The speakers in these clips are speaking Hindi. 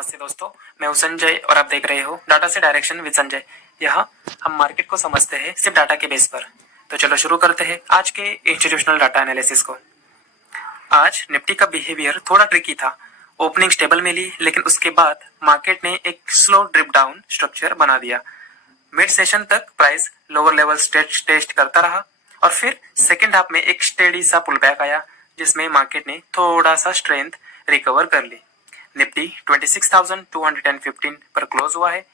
नमस्ते दोस्तों, मैं हूं संजय और आप देख रहे हो डाटा से डायरेक्शन विद संजय। यहाँ हम मार्केट को समझते हैं सिर्फ डाटा के बेस पर। तो चलो शुरू करते हैं आज के इंस्टीट्यूशनल डाटा एनालिसिस को। आज निफ्टी का बिहेवियर थोड़ा ट्रिकी था। ओपनिंग स्टेबल मिली, लेकिन उसके बाद मार्केट ने एक स्लो ड्रिप डाउन स्ट्रक्चर बना दिया। मिड सेशन तक प्राइस लोअर लेवल टेस्ट करता रहा और फिर सेकेंड हाफ में एक स्टेडी सा पुल बैक आया, जिसमें मार्केट ने थोड़ा सा स्ट्रेंथ रिकवर कर ली। निफ्टी 26,215 पर क्लोज हुआ है,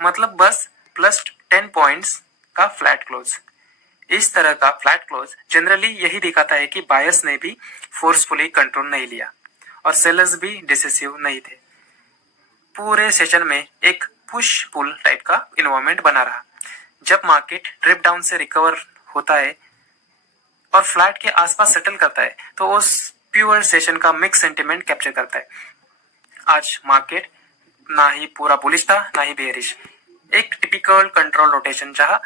मतलब बस प्लस 10 पॉइंट्स का फ्लैट क्लोज। इस तरह का फ्लैट क्लोज जनरली यही दिखाता है कि बायर्स ने भी फोर्सफुली कंट्रोल नहीं लिया और सेलर्स भी डिसिसिव नहीं थे। पूरे सेशन में एक पुश पुल टाइप का इन्वायरमेंट बना रहा। जब मार्केट ड्रिप डाउन से रिकवर होता है और फ्लैट के आसपास सेटल करता है, तो उस प्योर सेशन का मिक्स सेंटिमेंट कैप्चर करता है। आज मार्केट ना ही पूरा बुलिश था ना ही बेयरिश, एक टिपिकल कंट्रोल रोटेशन जहां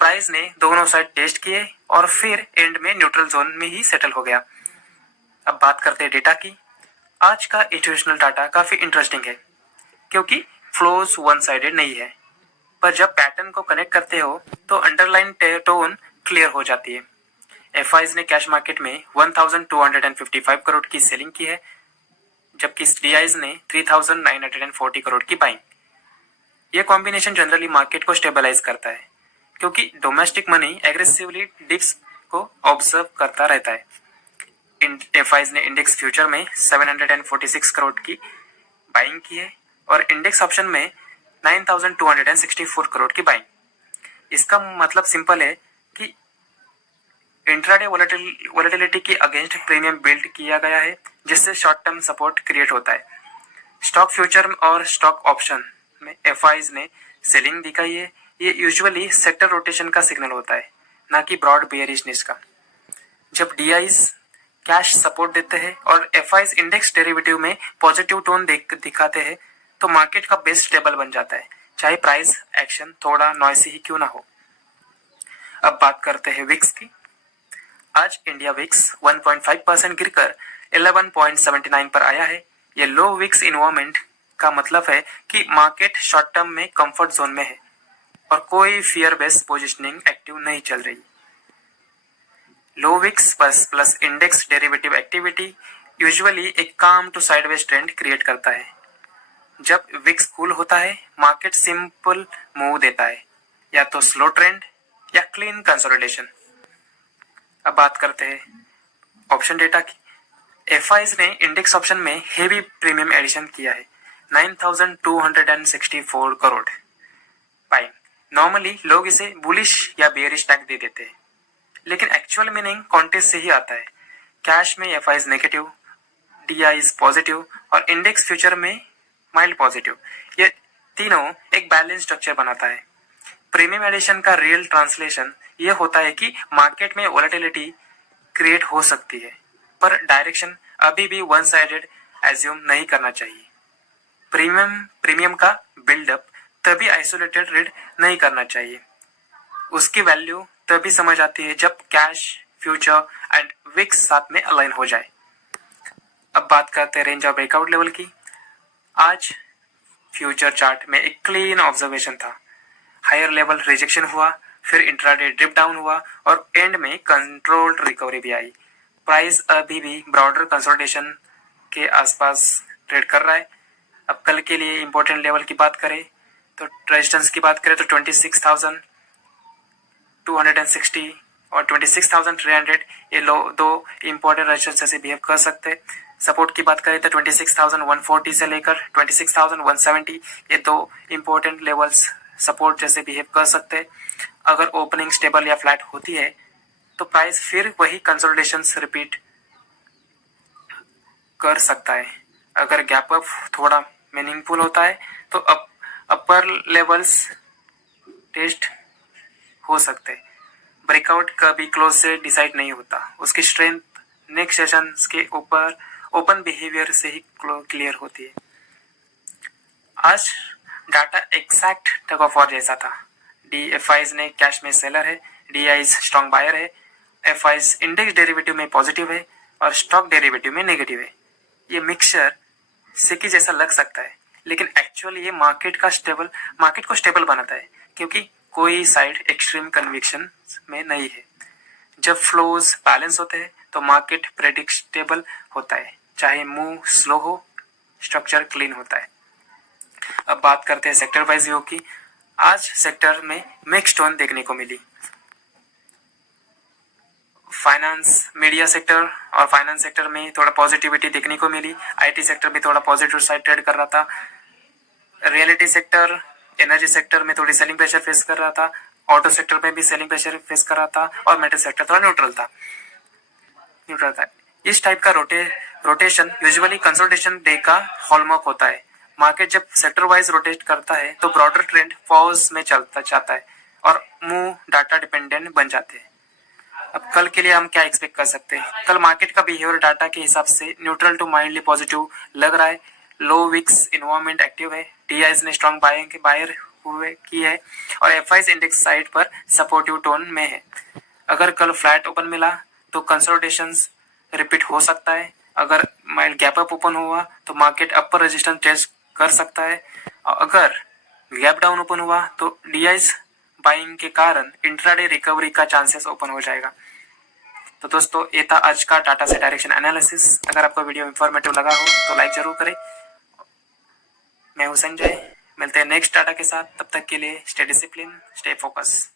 प्राइस ने दोनों साइड टेस्ट किए और फिर एंड में न्यूट्रल जोन में ही सेटल हो गया। अब बात करते हैं डेटा की। आज का इंस्टीट्यूशनल डाटा काफी इंटरेस्टिंग है क्योंकि फ्लोज वन साइडेड नहीं है, पर जब पैटर्न को कनेक्ट करते हो तो अंडरलाइन टोन क्लियर हो जाती है। एफआईज ने कैश मार्केट में 1255 करोड़ की सेलिंग की है, जबकि डीआईज ने 3940 करोड़ की बाइंग। यह कॉम्बिनेशन जनरली मार्केट को स्टेबलाइज करता है क्योंकि डोमेस्टिक मनी एग्रेसिवली डिप्स को ऑब्जर्व करता रहता है। एफआईज ने इंडेक्स फ्यूचर में 746 करोड़ की बाइंग की है और इंडेक्स ऑप्शन में 9264 करोड़ की बाइंग। इसका मतलब सिंपल है कि इंट्राडे वोलेटिलिटी की अगेंस्ट प्रीमियम बिल्ड किया गया है, जिससे शॉर्ट टर्म सपोर्ट क्रिएट होता है। स्टॉक फ्यूचर और स्टॉक ऑप्शन में एफआईज ने सेलिंग दिखाई है। ये यूजुअली सेक्टर रोटेशन का सिग्नल होता है, ना कि ब्रॉड बेयरिशनेस का। जब डीआईज कैश सपोर्ट देते हैं और एफआईज इंडेक्स डेरिवेटिव में पॉजिटिव टोन दिखाते हैं, तो मार्केट का बेस स्टेबल बन जाता है, चाहे प्राइस एक्शन थोड़ा नॉइसी ही क्यों ना हो। अब बात करते हैं विक्स की। आज इंडिया विक्स 1.5% गिरकर 11.79 पर आया है। ये लो विक्स इन्वायरमेंट का मतलब है कि मार्केट शॉर्ट टर्म में कंफर्ट जोन में है और कोई फियर बेस्ड पोजीशनिंग एक्टिव नहीं चल रही। Low VIX plus index derivative activity usually एक काम टू साइडवेज ट्रेंड क्रिएट करता है। जब विक्स कूल होता है, मार्केट सिंपल मूव देता है, या तो स्लो ट्रेंड या क्लीन कंसोलिडेशन। अब बात करते हैं ऑप्शन डेटा की। एफआईज ने इंडेक्स ऑप्शन में हेवी प्रीमियम एडिशन किया है, 9264 करोड़ बाइंग। नॉर्मली लोग इसे बुलिश या बेयरिश टैग दे देते हैं, लेकिन एक्चुअल मीनिंग कॉन्टेस्ट से ही आता है। कैश में एफआईज नेगेटिव, डीआईज पॉजिटिव और इंडेक्स फ्यूचर में माइल्ड पॉजिटिव। ये तीनों एक बैलेंस स्ट्रक्चर बनाता है। प्रीमियम एडिशन का रियल ट्रांसलेशन ये होता है कि मार्केट में वोलेटिलिटी क्रिएट हो सकती है, पर डायरेक्शन अभी भी वन साइडेड एज्यूम नहीं करना चाहिए। प्रीमियम का बिल्डअप तभी आइसोलेटेड रीड नहीं करना चाहिए। उसकी वैल्यू तभी समझ आती है जब कैश, फ्यूचर एंड विक्स साथ में अलाइन हो जाए। अब बात करते हैं रेंज ऑफ ब्रेकआउट लेवल की। आज फ्यूचर चार्ट में एक क्लीन ऑब्जर्वेशन था। हायर लेवल रिजेक्शन हुआ, फिर इंट्राडे ड्रिप डाउन हुआ और एंड में कंट्रोल्ड रिकवरी भी आई। प्राइस अभी भी ब्रॉडर कंसोलिडेशन के आसपास ट्रेड कर रहा है। अब कल के लिए इंपॉर्टेंट लेवल की बात करें तो रेजिस्टेंस की बात करें तो 26,260 और 26,300 ये दो इंपॉर्टेंट रेजिस्टेंस जैसे बिहेव कर सकते हैं। सपोर्ट की बात करें तो 26,140 से लेकर 26,170 ये दो इंपॉर्टेंट लेवल्स सपोर्ट जैसे बिहेव कर सकते हैं। अगर ओपनिंग स्टेबल या फ्लैट होती है तो प्राइस फिर वही कंसोलिडेशन रिपीट कर सकता है। अगर गैप अप थोड़ा मीनिंगफुल होता है तो अपर लेवल्स टेस्ट हो सकते हैं। ब्रेकआउट कभी क्लोज से डिसाइड नहीं होता, उसकी स्ट्रेंथ नेक्स्ट सेशन के ऊपर ओपन बिहेवियर से ही क्लियर होती है। आज data exact tug of war जैसा था। डीएफआईज ने कैश में सेलर है, डीआईज स्ट्रॉन्ग बायर है, एफआईज इंडेक्स डेरिवेटिव में पॉजिटिव है और स्टॉक डेरिवेटिव में नेगेटिव है। ये मिक्सचर सिक्की जैसा लग सकता है, लेकिन एक्चुअली ये मार्केट को स्टेबल बनाता है, क्योंकि कोई साइड एक्सट्रीम कन्विक्शन में नहीं है। जब फ्लोज बैलेंस होते हैं तो मार्केट प्रेडिक्टेबल होता है, चाहे मूव स्लो हो, स्ट्रक्चर क्लीन होता है। अब बात करते हैं सेक्टर वाइज व्यू की। आज सेक्टर में मिक्स्ड टोन देखने को मिली। मीडिया सेक्टर और फाइनेंस सेक्टर में थोड़ा पॉजिटिविटी देखने को मिली। आईटी सेक्टर भी थोड़ा पॉजिटिव साइड ट्रेड कर रहा था। रियलिटी सेक्टर, एनर्जी सेक्टर में थोड़ी सेलिंग प्रेशर फेस कर रहा था। ऑटो सेक्टर में भी सेलिंग प्रेशर फेस कर रहा था और मेटल सेक्टर थोड़ा न्यूट्रल था। इस टाइप का रोटेशन यूजुअली कंसोलिडेशन डे का हॉलमार्क होता है। मार्केट जब सेक्टर वाइज रोटेट करता है तो ब्रॉडर ट्रेंड पॉज में चलता जाता है और मूव डाटा डिपेंडेंट बन जाते हैं। अब कल के लिए हम क्या एक्सपेक्ट कर सकते हैं? कल मार्केट का बिहेवियर डाटा के हिसाब से न्यूट्रल टू माइल्डली पॉजिटिव लग रहा है। लो विक्स इन्वायरमेंट एक्टिव है। टीआईज ने स्ट्रॉन्ग बायर हुए की है और एफआईज इंडेक्स साइड पर सपोर्टिव टोन में है। अगर कल फ्लैट ओपन मिला तो कंसोलिडेशन रिपीट हो सकता है। अगर माइल्ड गैप अप ओपन हुआ तो मार्केट अपर रेजिस्टेंस टेस्ट कर सकता है। और अगर गैप डाउन ओपन हुआ तो डीआईज बाइंग के कारण इंट्राडे रिकवरी का चांसेस ओपन हो जाएगा। तो दोस्तों, ये था आज का टाटा से डायरेक्शन एनालिसिस। अगर आपको वीडियो इंफॉर्मेटिव लगा हो तो लाइक जरूर करें। मैं हूं संजय, मिलते हैं नेक्स्ट टाटा के साथ। तब तक के लिए स्टे डिसिप्लिन, स्टे फोकस।